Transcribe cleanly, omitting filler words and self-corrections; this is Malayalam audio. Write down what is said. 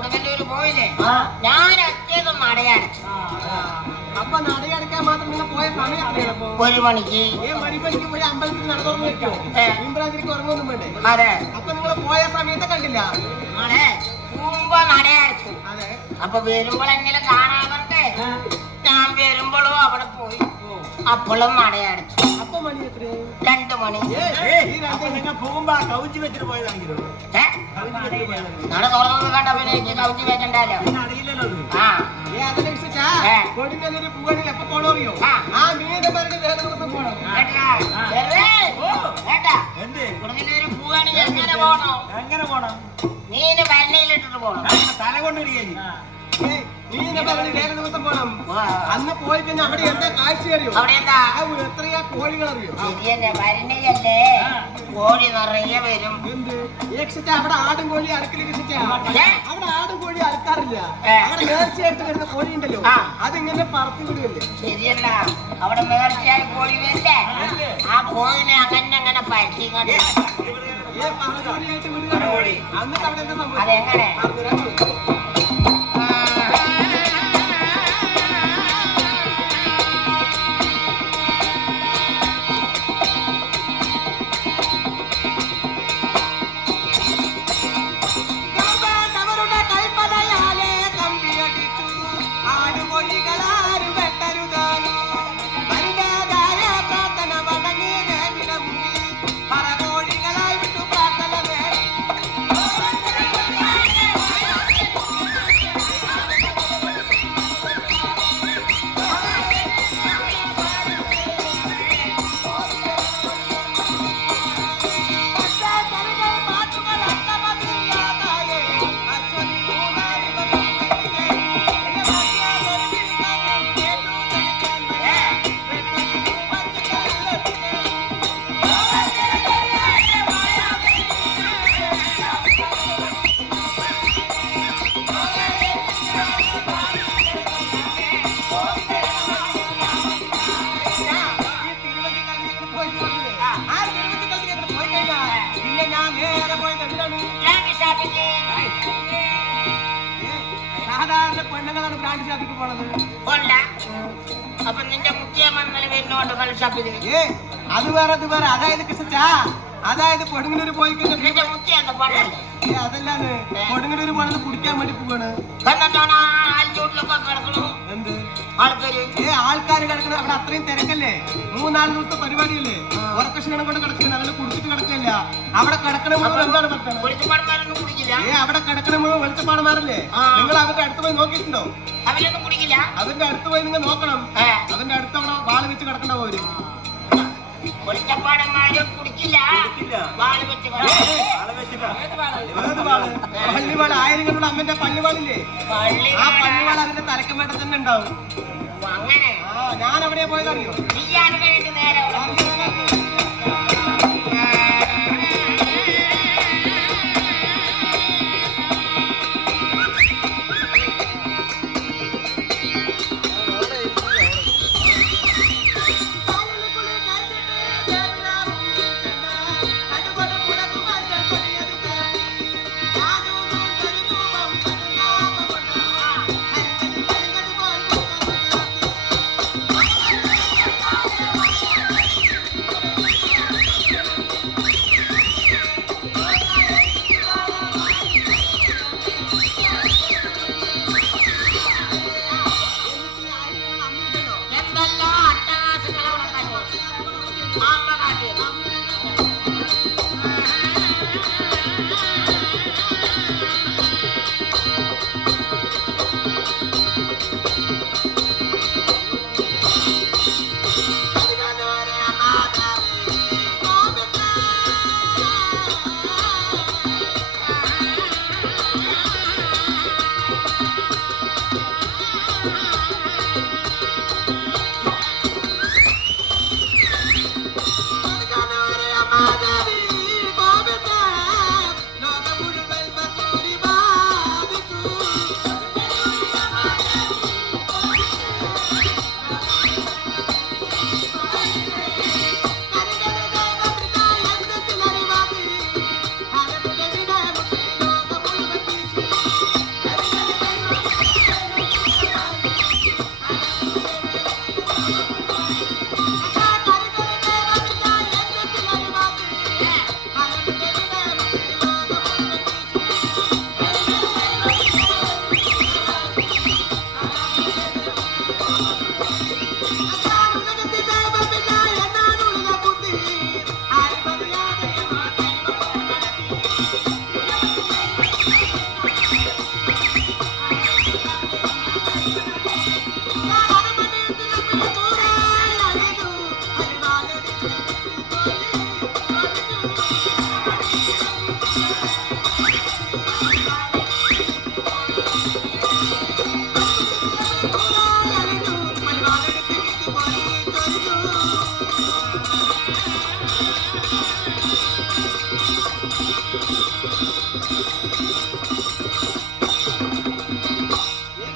കൊടുങ്ങല്ലൂര് പോയില്ലേ, ഞാൻ എത്തിയത് നടയടച്ചു. അപ്പൊ നടയടക്കാൻ മാത്രം നിങ്ങൾ പോയ സമയം 1 മണിക്ക്. പോയി അമ്പലത്തിൽ നടന്നു വെക്കോ? ഇമ്പ്രാന്തിരിക്ക് ഉറങ്ങൊന്നും വേണ്ടേ? അതെ. അപ്പൊ നിങ്ങൾ പോയ സമയത്ത് കണ്ടില്ല? അതെ, പോകുമ്പോ നടയടച്ചു. അതെ. അപ്പൊ വരുമ്പോഴെങ്കിലും കാണാവട്ടെ. ഞാൻ വരുമ്പോഴും അവിടെ പോയി, അപ്പോഴും നടയടച്ചു. അപ്പൊ മണി എത്ര? 2 മണി. നിങ്ങൾ പോകുമ്പോ കൗച്ചി വെച്ചിട്ട് പോയതാണെങ്കിലോ? നട തുറന്നത് കണ്ട പിന്നെ എനിക്ക് കൗച്ചി വെക്കണ്ടല്ലോ. കൊടുങ്ങല്ലൂര് പോവാണെങ്കിൽ എപ്പോ പോണറിയോ? ആ മീനെ പറഞ്ഞ് വേറെ ദിവസം പോണം. കൊടുങ്ങല്ലൂര് പോവാണെങ്കിൽ എങ്ങനെ പോണോ? എങ്ങനെ പോണം? മീന് ഭരണിയിലിട്ടിട്ട് പോണം. തല കൊണ്ടുവരികയും മീനെ പറഞ്ഞ് വേറെ ദിവസം പോണം. അന്ന് പോയി കഴിഞ്ഞാൽ അവിടെ എന്താ കാഴ്ച അറിയോ? അവിടെ എന്താ എത്രയാ കോഴികൾ അറിയോ? ശരിയല്ലേ, ഭരണിയല്ലേ, കോഴി നിറയെ വരും. അവിടെ ആടും കോഴി അറക്കില്ല. അവിടെ ആടും കോഴി അറക്കാറില്ല. അവിടെ നേർച്ചയായിട്ട് വരുന്ന കോഴി ഉണ്ടല്ലോ, അതിങ്ങനെ പറത്തി വിടുകയല്ലേ? ശരിയല്ല, അവിടെ നേർച്ചയായി കോഴി വരില്ലേ, ആ കോഴിനെ അങ്ങനെ പറ്റി അന്നിട്ട് അവിടെ എന്താ സംഭവം? അതെങ്ങനെ? സാധാരണ പെണ്ണുങ്ങളാണ് ബ്രാൻഡ് ഷാപ്പിക്ക് പോണത്. അപ്പൊ നിന്റെ മുഖ്യമന്ത്രി വരുന്നോണ്ട് കളിഷാപ്പില് അത് വേറെ അത് വേറെ. അതായത് കൃഷിച്ചാ, അതായത് കൊടുങ്ങല്ലൂര് പോയി നിന്റെ മുഖ്യ എന്താ പണി? അതല്ലാന്ന് കൊടുങ്ങല്ലൂര് പോണത് കുടിക്കാൻ വേണ്ടി പോവാണ്. എന്നിട്ടാണ് ആൽച്ചൂട്ടിലൊക്കെ കിടക്കണു എന്ത് ആൾക്കാര്? ആൾക്കാര് കിടക്കുന്നത് അവിടെ അത്രയും തിരക്കല്ലേ? 3-4 ദിവസത്തെ പരിപാടിയല്ലേ? ഉറക്കക്ഷീണം കൊണ്ട് കിടക്കുന്നത്, അവരെ കുടിച്ചിട്ട് കിടക്കില്ല. അവിടെ കിടക്കണ മുഴുവൻ എന്താണ് പറഞ്ഞത്? വെളിച്ചപ്പാടന്മാരൊന്നും കുടിക്കില്ല. അവിടെ കിടക്കണ മുഴുവൻ വെളിച്ചപ്പാടന്മാരല്ലേ? നിങ്ങൾ അവരുടെ അടുത്ത് പോയി നോക്കിയിട്ടുണ്ടോ? അവരൊന്നും കുടിക്കില്ല. അവരുടെ അടുത്ത് പോയി നിങ്ങൾ നോക്കണം. അവന്റെ അടുത്ത് അവിടെ വാള് വെച്ച് കിടക്കണ്ട പോര്. വെളിച്ചപ്പാടന്മാരും കുടിക്കില്ല. വാള് വെച്ച് പള്ളിവാള്, ആയിരങ്ങളുടെ അമ്മന്റെ പള്ളിവാളില്ലേ? ആ പള്ളിവാൾ അവന്റെ തലക്കമ്പേട്ട തന്നെ ഉണ്ടാവും. അങ്ങനെ ഞാൻ അവിടെ പോയതറിയോ? നീയാണ് കഴിഞ്ഞിട്ട് നേരെ